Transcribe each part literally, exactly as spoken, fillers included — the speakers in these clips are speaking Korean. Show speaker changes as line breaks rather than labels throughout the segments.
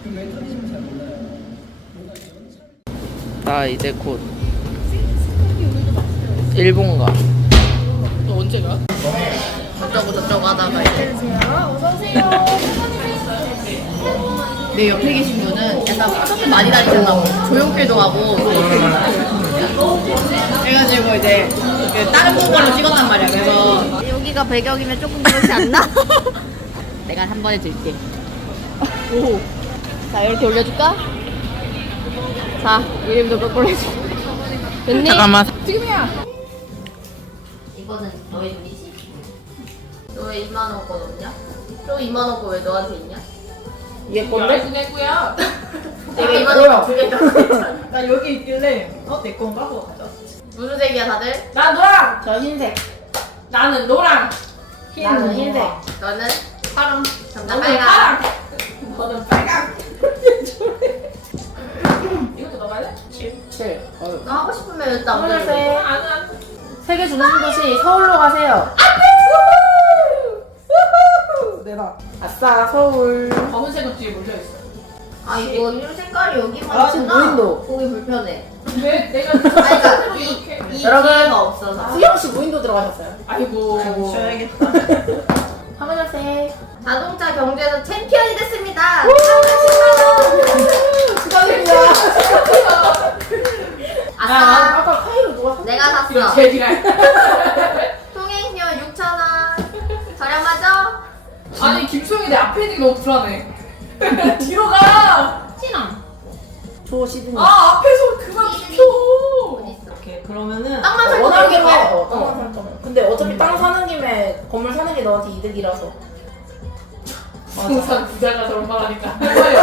나 이제 곧 일본 가.
너 언제 가?
어쩌고 저쩌고 하다가 이제
어서오세요.
내 옆에 계신 분은 약간 버스를 많이 다니셨나 봐. 조용필도 하고 그래가지고 이제 그 다른 걸로 찍었단 말이야. 그래서 여기가 배경이면 조금 그렇지 않나? 내가 한 번에 들게. 오. 자 이렇게 올려줄까? 자 이름도 거꾸로 해줘. 됐니? 잠깐만.
지금이야.
이거는 너의 돈이지? 너의 이만 원 건 없냐? 저 이만 원 거 왜 너한테 있냐?
얘 건데? 내구야.
내가 이만 원 거 두 개 더.
나 여기 있길래 어? 내 건가? 하고 가져왔지.
무슨 색이야 다들?
난 노랑.
저 흰색.
나는 노랑.
나는 흰색.
너는 파랑. 나
너는
빨강.
파랑. 너는 빨강. 이것도 넣어봐야 돼?
칠. 어.
너 하고 싶으면 일단 안
하늘색.
돼.
안 안.
세계 주는 도시 서울로 가세요. 내가. 아싸 서울.
검은색은 뒤에 몰려 있어.
아 이거 이 색깔이 여기만
아, 지금 무인도.
보기 불편해.
왜 내가
아니 그러니까 이,
이렇게.
이
여러분.
기회가 없어서.
수영 씨 무인도 들어가셨어요?
아이고.
쉬어야겠다. 하늘색.
자동차 경주에서 챔피언이 됐습니다.
축하드립니다. 아,
아싸.
아까 카이로 누가 샀
내가
이거
샀어.
제 지랄.
통행료 육천 원. 저렴하죠?
아니 김소영이 내 앞에 있는 게 너무 불안해. 뒤로 가.
신앙.
조 시드니.
아 앞에서 그만 비켜.
어딨어?
오케이 그러면은
땅만 살
원하는
거면
김에
가.
어, 땅만 살 거면. 근데 어차피 땅 사는 김에 건물 사는 게 너한테 이득이라서.
부동산 부자가 저런 말 하니까.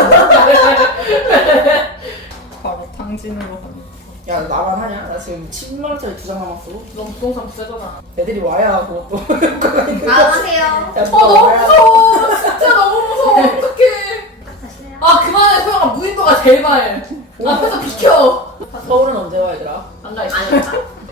바로 당지는 거 같네. 야 나만 하냐? 나 지금 십만 원짜리 두 장 남았어.
너 부동산 부자잖아.
애들이 와야 하고 또.
다음 하세요.
야,
어
누가
너무
와야
무서워. 진짜 너무 무서워. 어떡해.
하세요.
아 그만해 소영아 무인도가 제발. 앞에서 비켜.
서울은 언제 와 얘들아?
안 가. 있어.
아닐까?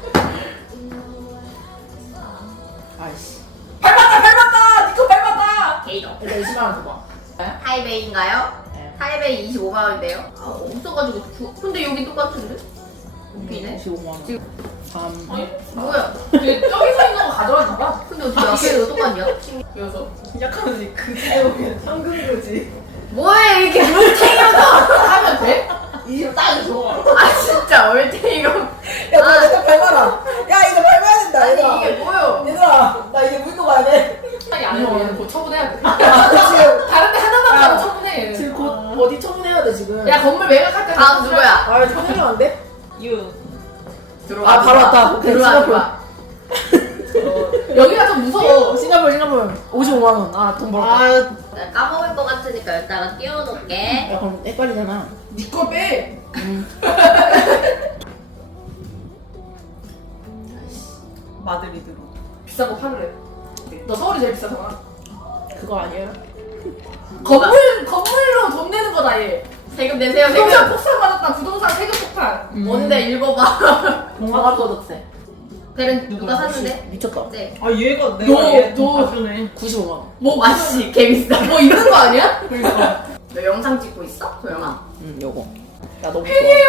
아이씨.
밟았다 밟았다. 니거 밟았다.
게이더.
일단 이십만 원 줘봐.
타이베이인가요?
네.
타이베이 이십오만 원인데요. 아 없어가지고 주... 근데 여기 똑같은데? 웃기네.
이십오만 원.
지금-
삼.
아니
뭐야?
얘 저기서 있는 거 가져가나 봐.
근데 어떻게 앞에도 똑같냐?
그래서
약간지 그지 오면 황금거지.
뭐해 이렇게 물탱이가
하면 돼?
이십.
딱 좋아.
아 진짜 얼탱이가
야, 너 내가 밟아라. 야, 이거 밟아야 된다.
아니
얘들아.
이게 뭐요?
얘들아, 나 이제 무인도 가야 돼.
아니 안 해도 얘는 곧 처분해야 돼.
지금,
다른데 하나만
야.
가면 처분해.
지금 곧 어디 처분해야 돼, 지금.
야 건물 매각할 때
다음 누구야?
아, 처분이 안 돼? 유.
들어와.
아, 바로 왔다. 오케이,
들어와
싱가포르.
들어와.
여기가 좀 무서워.
싱가포르, 싱가포르. 오십오만 원. 아, 돈 벌었다.
아, 내가 까먹을 것 같으니까 여기다가 띄워놓을게.
야, 그럼 헷갈리잖아.
니 거 빼.
마드리드로.
비싼 거 팔으래. 너 서울이 제일 비싸잖아.
그거 아니에요?
건물 건물로 돈 내는 거다 얘.
세금 내세요
부동산
세금.
폭탄 받았다. 부동산 세금 폭탄.
뭔데 읽어봐.
동아소득세.
벨은 누가 샀는데?
미쳤다.
네.
아, 얘가
너, 너,
구십오만 원.
뭐,
와씨 개비싸.
뭐 있는 거 아니야?
그러니까.
너 영상 찍고 있어? 도영아?
응, 요거. 야, 너무 좋아.
팬이에요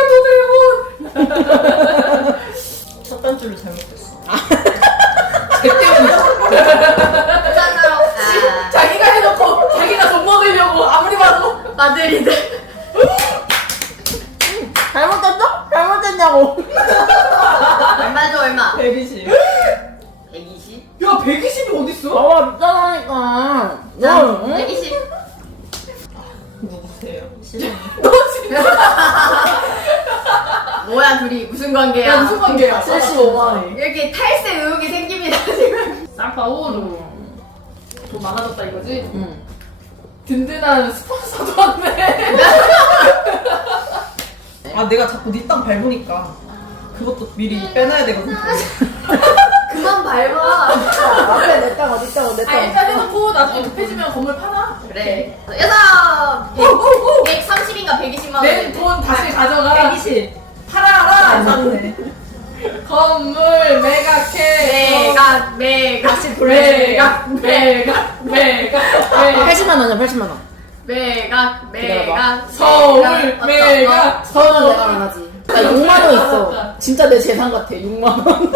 도들고.
첫 단추를 잘못했어.
쟤 때문이야.
짜자로 아
자기가 해놓고 자기가 돈 먹으려고 아무리 봐도.
마드리드.
잘못했어? 잘못했냐고.
얼마죠 얼마?
백이십.
백이십?
야 백이십이 어딨어?
봐봐, 비싸다니까.
자,
응?
백이십.
누구세요? 시선이.
너 진짜.
뭐야 둘이 무슨 관계야?
야 무슨 관계야?
칠십오만 원.
이렇게 탈세 의혹이 생깁니다 지금.
쌍파오로 돈 많아졌다 이거지?
응.
든든한 스폰서도 왔네.
아 내가 자꾸 네 땅 밟으니까 그것도 미리 빼놔야 되거든.
그만 밟아.
앞에 내 땅 어디 있다고 내
아
땅.
일단 해놓고 나중에 급해지면 건물 파나?
그래. 여섯 백삼십인가 백이십만 원.
내 돈 다시 가져가.
백이십.
팔아라.
안 샀네.
건물 매각해.
매각 매각.
매각 매각 매각 매각.
팔십만 원이야, 팔십만 원.
매각 매각
서울
매각.
매각
서울은 내가 안 하지. 나 육만 원 있어. 진짜 내 재산 같아. 육만 원.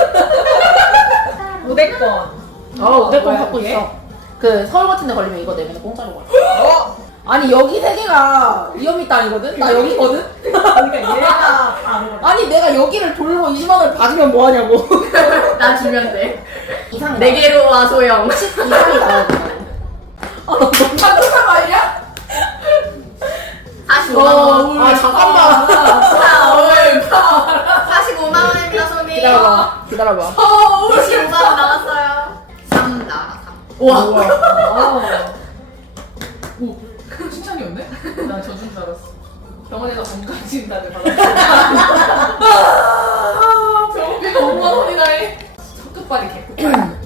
무대권.
어, 내 건
뭐야,
갖고
이게?
있어. 그 서울 같은 데 걸리면 이거 내면 공짜로 가.
어?
아니 여기 세 개가 위험이 땅이거든? 나 여기거든?
그러니까 얘가 바로.
아니 내가 여기를 돌고 이십만 원을 받으면 뭐하냐고.
나 주면 돼.
이상이
네 개로 와 소영.
이상이 나와야 돼. 아, 나 너무
한국사 아니야?
사십오만 원.
아 잠깐만.
서울 사십오만 원입니다 소미.
기다려봐. 기다려봐.
이십오만 원 나왔어요. 삼 나.
우와.
오 칭찬이었네? 난 져준 줄 알았어. 병원에서 건강진단을 받았어. 아, 병원비가 오만 원이나 해. 첫끝발이 개꿀.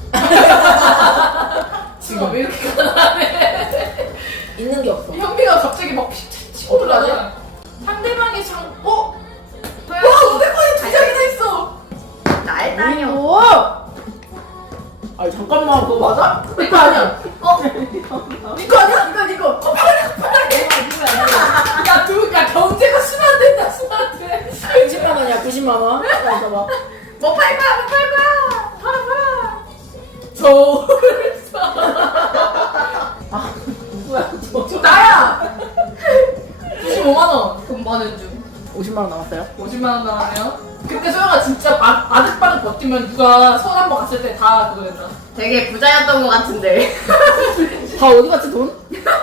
지금 왜 이렇게 가난해?
있는 게 없어.
현비가 갑자기 막 피- 치고 올라가. 상대방이 장, 어? 와, 우대권이 두 장이나 있어!
나의 딸이요.
뭐? 아니 잠깐만 그거 맞아?
이거 아니야.
어?
이거 아니야? 이거, 이거. 커파라게, 커파라게. 야, 두, 야, 경제가 순환된다, 순환돼.
구십만 원이야 구십만 원. 야 이거 봐.
못 팔 거야 못 팔 거야. 팔아 팔아.
서울사.
아 누구야 저. 저.
나야! 구십오만 원.
돈 버는 중.
오십만 원 남았어요?
오십만 원 나가면? 그때 소영아 진짜 아, 아득바득 버티면 누가 서울 한번 갔을 때 다 그거 된다.
되게 부자였던 것 같은데.
다 어디 갔지 돈?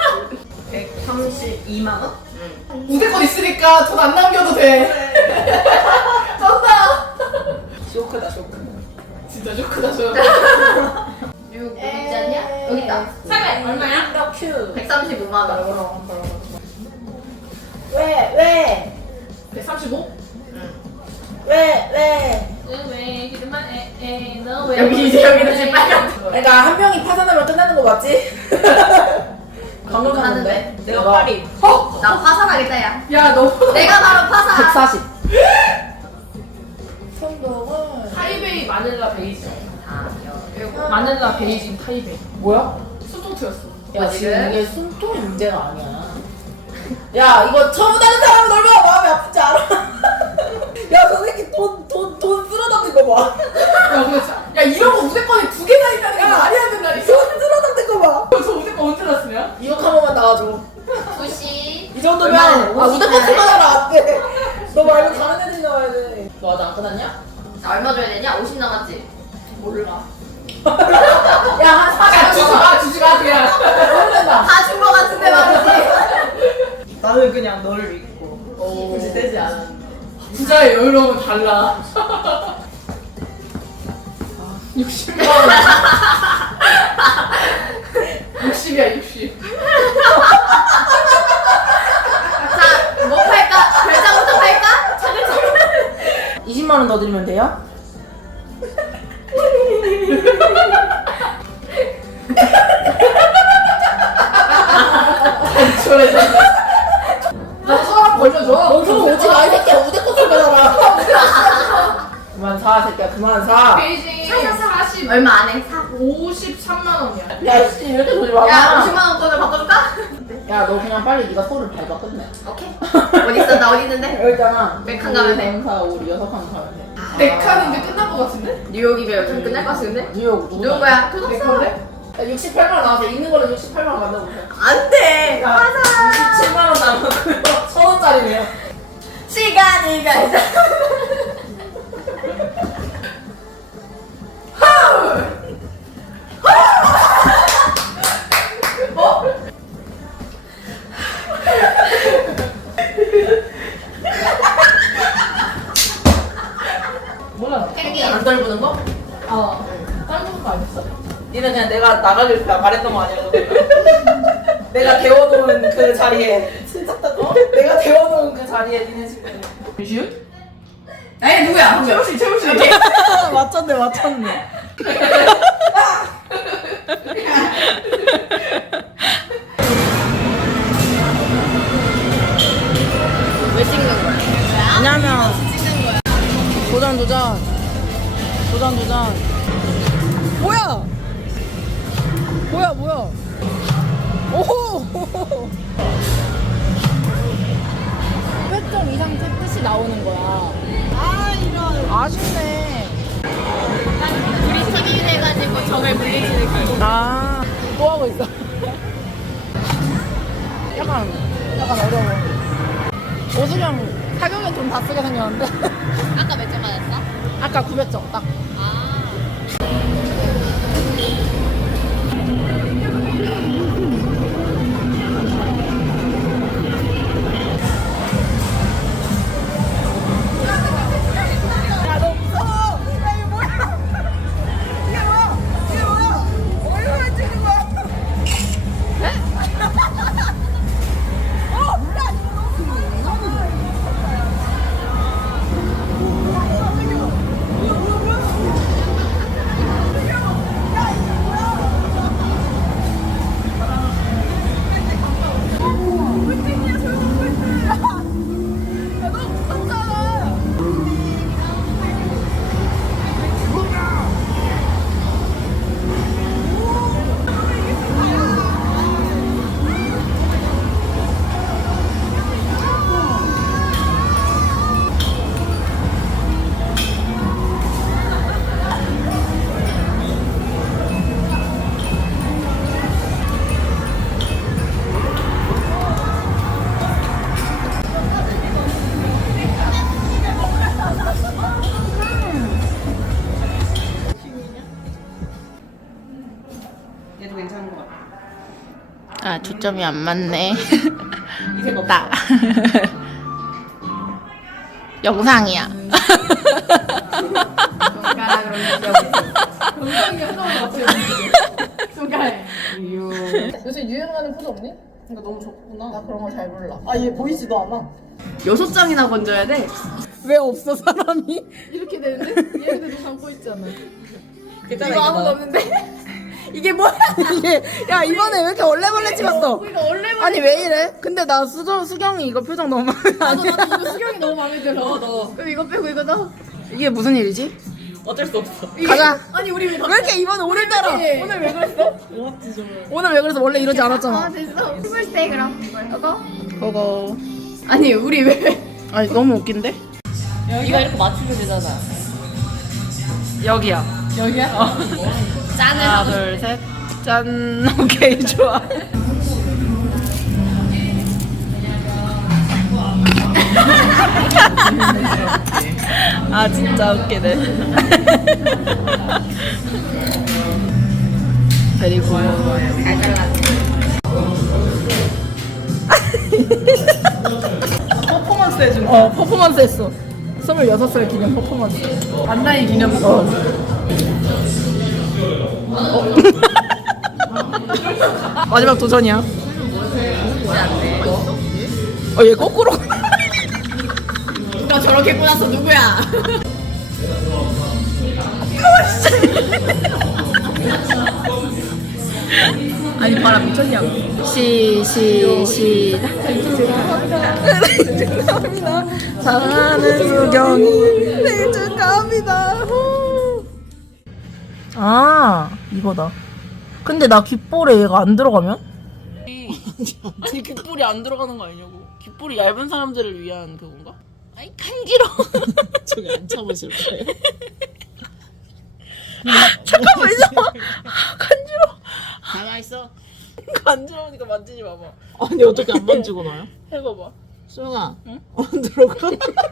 백삼십이만 원?
우대권 있으니까 돈 안 남겨도 돼. 쩐다.
쇼크다 쇼크.
진짜 쇼크다, 소영아.
여기 있지 않냐? 여기 있다.
사갈 얼마야?
큐.
백삼십오만 원.
왜 왜?
백삼십오?
왜 왜?
왜 기름만 에에 너 왜?
여기 이제 여기는 지금 빨간.
그러니까 한 명이 파산하면 끝나는 거 맞지? 방금
하는데.
하는데
내가 팔이.
어?
나 파산하겠다 야.
야, 너
내가 바로 파산.
백사십. 성동은
타이베이 마닐라 베이징.
아, 여-
마닐라 베이징 타이베이.
뭐야?
수동트였어.
야
뭐
지금
지금?
이게 숨통이 문제가 아니야. 야 이거 처음 다는 사람은 얼마나 마음이 아픈지 알아? 야 저 새끼 돈돈 돈 쓸어담는 거 봐.
야, 근데 진짜- 야, 이런 거 우대권이 두 개나 있다는 게 말이 안 된다니까.
돈 쓸어담는 거 봐.
저 우대권 언제 났으냐?
이억 한 번만 나와줘.
구시.
이 정도면
얼마나
아 우대권
오십만
생각하면 안 돼. 너 말고 다른 애들이 나와야 돼. 너 아직 안 끝났냐?
나 얼마 줘야 되냐? 오십 남았지? 몰라.
야한
야, 주지 마, 주지 마, 그냥.
다 준 거 같은데 말이지.
나는 그냥 너를 믿고.
오.
굳이 떼지 않았는데.
부자의 여유로움은 달라. 육십만 원. 육십이야, 육십.
자, 뭐 팔까? 별장부터 팔까? 차근차근.
이십만 원 더 드리면 돼요?
저래, 나 서랍 걸려줘.
넌 그럼 오지 마, 이 새끼야. 우대권 소개하라. 그만 사, 새끼야. 그만 사.
베이징 사십,
얼마 안 해? 사.
오십삼만 원이야.
야, 씨, 이렇게 소리 마.
야, 오십만 원권을 바꿔줄까?
야, 너 그냥 빨리 네가 소를 밟아 끝내.
오케이. 어디 있어? 나 어디 있는데?
여기 있잖아.
몇 칸 가면 돼?
삼, 사, 오, 육, 여섯 칸 가면 돼.
네 칸 이제 끝난 거 같은데?
뉴욕이면 좀 끝날 것 같은데?
뉴욕 누구?
누구야? 돈
네
없어.
칸데?
야, 육십팔만 원 나와서 있는 걸로 육십팔만 원 만들어보자.
안 돼. 맞아.
육십칠만 원 남았고요. 천 원짜리네요.
시간이 가자.
몰라.
펭귄 안 떨구는 거?
어. 다른 거 아니었어?
니는 그냥 내가 나가길 말했던 거 아니야? 내가 데워놓은 그 자리에 진짜 어? 내가 데워놓은 그 자리에 니네 지금
슛? 에이, 누구야? 채우씨, 채우씨.
맞췄네 맞췄네.
왜 찍는 거야?
왜냐면
찍는 거야.
도전 도전 도전 도전. 뭐야? 뭐야 뭐야?
오호. 몇 이상 뜻이 나오는 거야. 아 이런. 아쉽네.
우리 팀이 돼가지고 적을 물리치는 거.
아. 뭐 하고 있어? 약간 약간 어려워. 오수경 사경에 돈 다 쓰게 생겼는데.
아까 몇 점 맞았어?
아까 구백 점 딱.
아.
야, 너 무서워! 야, 이거 뭐야? 이게 뭐야? 이게 뭐야? 어디서 찍는 거야? 에? 어! 야, 이거 너무
얘도 괜찮은 것 같아.
아 초점이 안 맞네.
이색 없어.
나 영상이야.
손가락으로 넘겨보세요. 영상이 하나만 맞춰요. 손가락. 요새 유행하는 포즈 없니?
이거 너무 좋구나.
나 그런 거 잘 몰라.
아, 얘 보이지도 않아.
여섯 장이나 건져야 돼.
왜 없어 사람이? 이렇게 되는데? 얘네들 눈 감고 있잖아.
괜찮아,
이거 아무도 없는데? 이게 뭐야? 이게 야 이번에 왜 이렇게 얼레벌레 찍었어?
이거 원래
아니 왜 이래? 근데 나 수정 수경이 이거 표정 너무 마음에 안
나도
들어.
나도 오늘 수경이 너무 마음에 들어.
너
그럼 이거 빼고 이거 넣어.
이게 무슨 일이지?
어쩔 수 없어.
가자.
아니 우리 왜
왜 이렇게 이번에 오늘따라
왜?
오늘 왜 그랬어?
고맙지, 좀.
오늘 왜 그래서 원래 이러지
아
않았잖아.
됐어. 스물스테이 그럼 이거.
그거
아니 우리 왜?
아니 너무 웃긴데?
이거 이렇게 맞추면 되잖아.
여기야.
여기야? 짠을
하나
하고
둘 셋. 짠. 오케이 좋아. 아 진짜 웃기네. 베리 굿.
잘 잘랐어.
퍼포먼스 해준 거.
어 퍼포먼스 했어. 스물여섯 살 기념 퍼포먼스.
만나이 기념
어. 마지막 도전이야. 어, 얘 거꾸로.
너 저렇게 꼬나서 누구야?
아니 바람 미쳤냐고. 시, 시, 시. 축하합니다. 사랑하는 수경이 생일 축하합니다. 아 이거다. 근데 나 귓볼에 얘가 안 들어가면? 아니 귓볼이 안 들어가는 거 아니냐고. 귓볼이 얇은 사람들을 위한 그건가? 아이 간지러워.
저기 안 참으실 거예요?
잠깐만요. 간지러워.
가만 있어.
간지러우니까 만지지 마봐.
아니 어떻게 안 만지고 나요?
해봐봐.
수영아.
응?
안 들어가?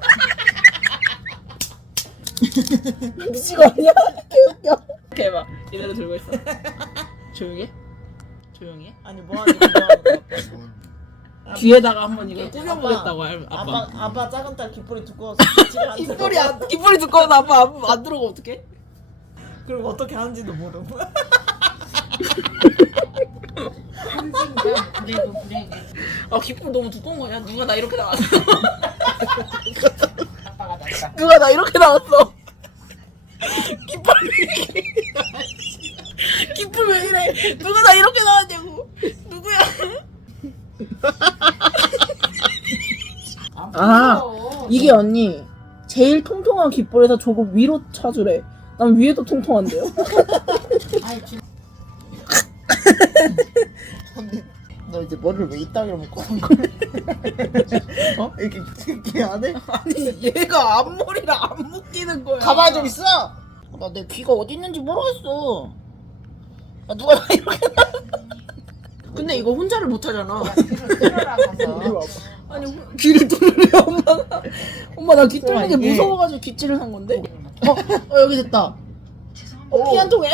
미치고 아니야? 개웃겨. 이렇게 해봐. 이대로 들고 있어. 조용히 해. 조용히 해.
아니 뭐 하는 거야?
뒤에다가 한번 이걸 꾸며보겠다고 할 아빠.
아빠 아빠 작은 딸 귓볼이 두꺼워서 같이가 안
귓볼이
들어가.
안, 귓볼이 두꺼워서 아빠 안, 안 들어가 어떡해?
그리고 어떻게 하는지도 모르고.
아 귓볼 너무 두꺼운 거야. 누가 나 이렇게 나왔어? 누가 나 이렇게 나왔어? 귓볼 귓볼 왜 이래? 누가 나 이렇게 나왔냐고? 누구야? 아 이게 언니 제일 통통한 귓볼에서 조금 위로 차주래. 난 위에도 통통한데요? 너 이제 머리를 왜 이따위로 묶고 산 거야? 어? 이렇게 이렇게 안 해? 아니 얘가 앞머리를 안 묶이는 거야. 가만히 좀 있어. 나 내 귀가 어디 있는지 모르겠어. 아, 누가 이렇게? 근데 이거 혼자를 못 하잖아. 아니 귀를 뚫으래 엄마가. 엄마 나 귀 뚫는 게 무서워가지고 귀찌를 산 건데. 어, 어 여기 됐다. 어, 피 한 통에.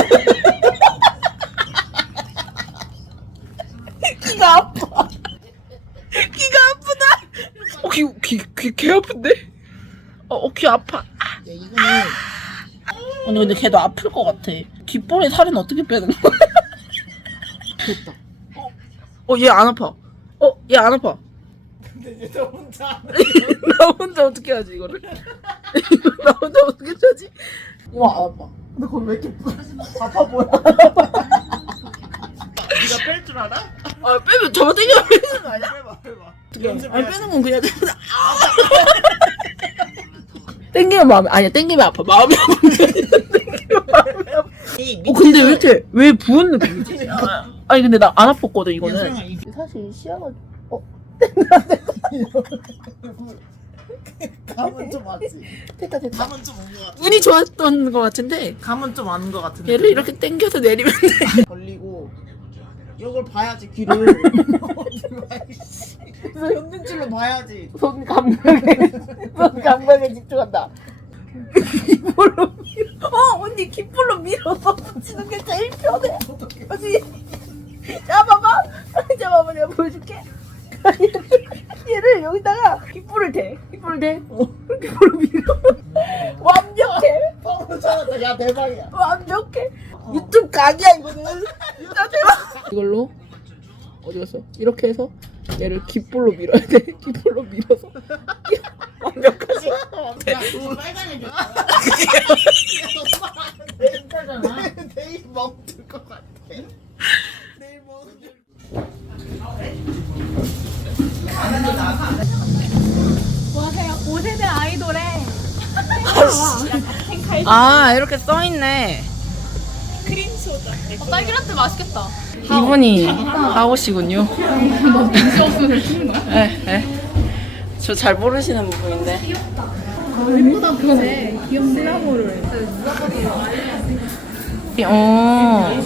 귀가 아파. 귀가 아프다. 어, 귀, 귀, 귀, 개 아픈데? 어, 어, 귀 아파. 야, 이거는. 아니, 근데 걔도 아플 것 같아. 귓볼에 살은 어떻게 빼는 거야? 됐다. 어, 어, 얘 안 아파. 어, 얘 안 아파. 근데 얘 나 혼자. 나 혼자 어떻게 하지, 이거를? 나 혼자 어떻게 하지? 이거 안 아파. 근데 거기 왜 이렇게 아파 보여?
네가 뺄 줄 알아?
아 빼면 저거 땡겨 빼는 거 아니야?
빼봐 빼봐.
어떻게? 아니 빼는 건 그냥 땡겨. 땡기면 마음이 아니야 땡기면 아파 마음이 아파. 어 근데 왜 이렇게 왜 부은 느낌이지? 아, 아니 근데 나 안 아팠거든 이거는. 사실 시야가 어
감은 좀 왔지.
됐다 됐다.
감은 좀 온 것 같아.
운이 좋았던 것 같은데
감은 좀 안 온 것 같은데.
얘를 이렇게 당겨서 내리면 돼.
걸리고 이걸 봐야지 귀를. 그래서 현진줄로 봐야지.
손 감각에 손 감각에 집중한다. 귓볼로 밀어. 어 언니 귓볼로 밀어서 붙이는 게 제일 편해. 언니 자 봐봐. 자 봐봐 내가 보여줄게. 얘를 여기다가 귓볼을 대. 귓볼을 대. 어. 귓볼로 밀어. 완벽해.
뻥으로 쳐놨다. 야 대박이야.
완벽해. 유튜브 각이야 이거는. 나 대박. 이걸로 어디 갔어? 이렇게 해서 얘를 귓볼로 밀어야 돼. 귓볼로 밀어서 완벽하지.
빨간해져. 내일 먹을 것 같아. 내일 먹을.
오 세대 아이돌에
아 이렇게 써있네.
어, 딸기라떼 맛있겠다.
이분이 하오시군요.
눈치 없으면 잘 치는 거야?
네, 네. 저 잘 모르시는 부분인데.
예쁘다 그거네. 귀여운 시나모를.
어.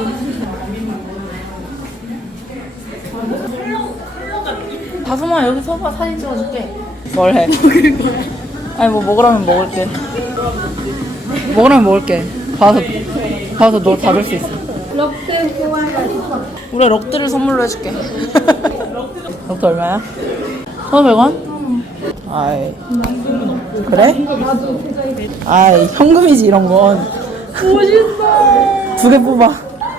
다솜아 여기 서봐 사진 찍어줄게. 뭘 해? 아니 뭐 먹으라면 먹을게. 먹으라면 먹을게. 봐서 봐서 너 받을 수 있어. 럭드 좋아요. 우리 럭드를 선물로 해줄게. 럭드 얼마야? 천오백 원? 아이 그래? 아이 현금이지 이런 건. 멋있어. 두 개 뽑아.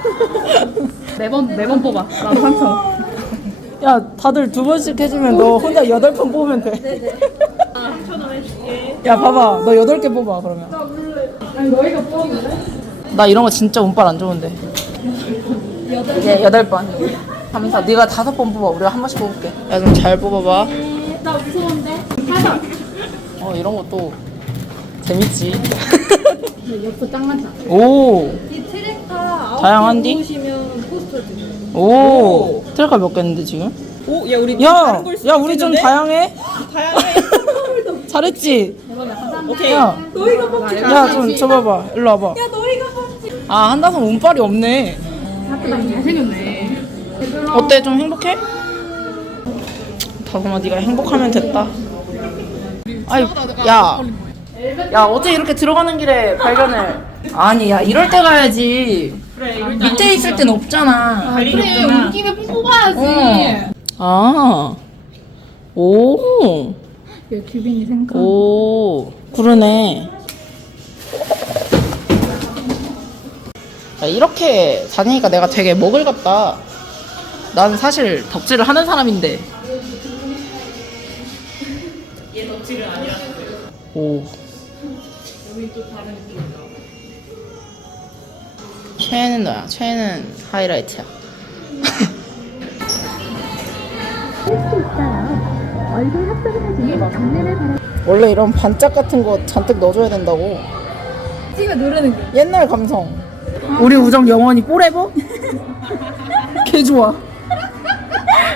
매번 매번 뽑아. 나도 삼천 원.
야 다들 두 번씩 해주면 너 혼자 여덟 번 뽑으면 돼. 야 봐봐 너 여덟 개 뽑아 그러면.
아니 너희가 뽑을래?
나 이런 거 진짜 운빨 안 좋은데. 예 여덟 번. 감사. 네가 다섯 번 뽑아. 우리가 한 번씩 뽑을게. 야 좀 잘 뽑아봐.
나 무서운데. 팔
어 이런 것도 재밌지.
옆도 짱 많다.
오.
이 트랙터
다양한디?
보시면 포스터 드려요.
오. 트랙가 몇 개인데 지금?
오, 야 우리
야,
다른 걸
야 우리 좀 다양해.
다양해.
잘했지.
오케이.
야,
너희가 뽑지.
야 좀 줘봐봐. 일로 와봐.
야 너희가 뽑지.
아 한다솜 운빨이 없네.
학교 다니 잘생겼네.
어때? 좀 행복해? 다솜아 네가 행복하면 됐다. 아이 야, 야 어제 이렇게 들어가는 길에 발견을. 아니 야 이럴 때 가야지.
그래. 이럴
밑에 있을 땐 없잖아.
그래 온 김에 뽑아야지.
어. 아, 오,
얘 규빈이 생각.
오, 그러네. 야, 이렇게 다니니까 내가 되게 먹을 같다. 난 사실 덕질을 하는 사람인데.
얘 덕질은 아니야.
오.
여기 또 다른 느낌이다.
최애는 너야. 최애는 하이라이트야. 원래 이런 반짝 같은 거 잔뜩 넣어줘야 된다고.
찍어 누르는 게.
옛날 감성. 우리 우정 영원히 포레버? 개 좋아.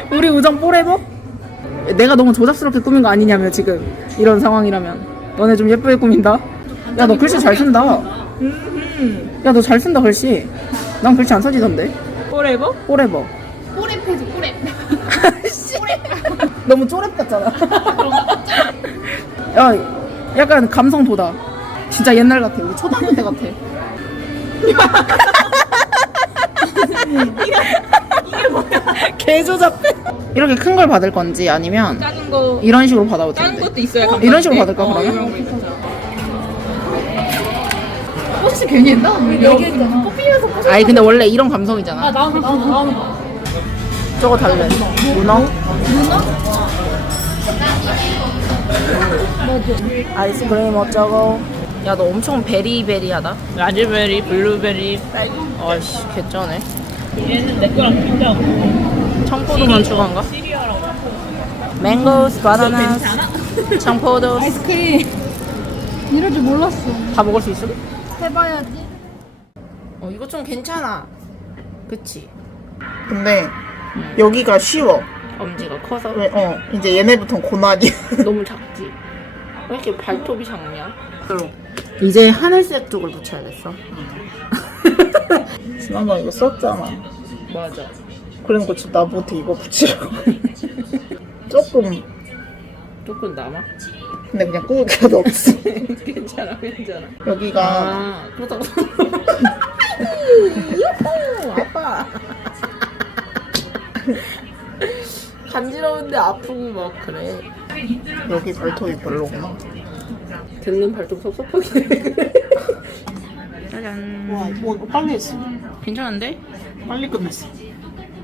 우리 우정 포레버? 내가 너무 조잡스럽게 꾸민 거 아니냐며 지금 이런 상황이라면. 너네 좀 예쁘게 꾸민다. 야 너 글씨 잘 쓴다. 야 너 잘 쓴다 글씨. 난 글씨 안 써지던데.
포레버?
포레버.
꼬랩 해줘 꼬랩.
너무 쪼렙 같잖아. 야 약간 감성 돋아. 진짜 옛날 같아. 우리 초등학교 때 같아. 개조잡해. 이렇게 큰 걸 받을 건지 아니면
작은 거
이런 식으로 받아도
작은
되는데.
것도 있어요.
어? 이런 식으로 받을까
어,
그러면?
이런 거 있어.
혹시 괜히 했나? 우리 얘기했잖아. 커피에서 포션.
아니 근데 원래 이런 감성이잖아.
아 나오는 거 나오는 거 나오는 거.
저거 달래. 문어? 아이스크림 어쩌고. 야 너 엄청 베리베리하다.
라즈베리, 블루베리, 딸기.
아이씨 개쩌네.
얘는 내 거랑 비슷하고.
청포도만 추가한가?
시리얼하고.
맹고스, 바나나, 청포도.
아이스크림. 이럴 줄 몰랐어.
다 먹을 수 있어?
해봐야지.
어 이거 좀 괜찮아. 그치?
근데 여기가 쉬워.
엄지가 커서
왜? 어 이제 얘네부터는 고난이야.
너무 작지? 왜 이렇게 발톱이 작냐? 이제 하늘색 쪽을 붙여야겠어.
지난번 이거 썼잖아.
맞아.
그러니까 지금 나한테 이거 붙이라고. 조금
조금 남아?
근데 그냥 꾸기라도 없어.
괜찮아 괜찮아.
여기가
아 그렇다고. 아빠. 간지러운데 아프고 막 그래.
여기 발톱이 별로구나.
듣는 발톱 섭섭하게 그래. 짜잔.
와 이거, 이거 빨리 했어.
괜찮은데?
빨리 끝냈어.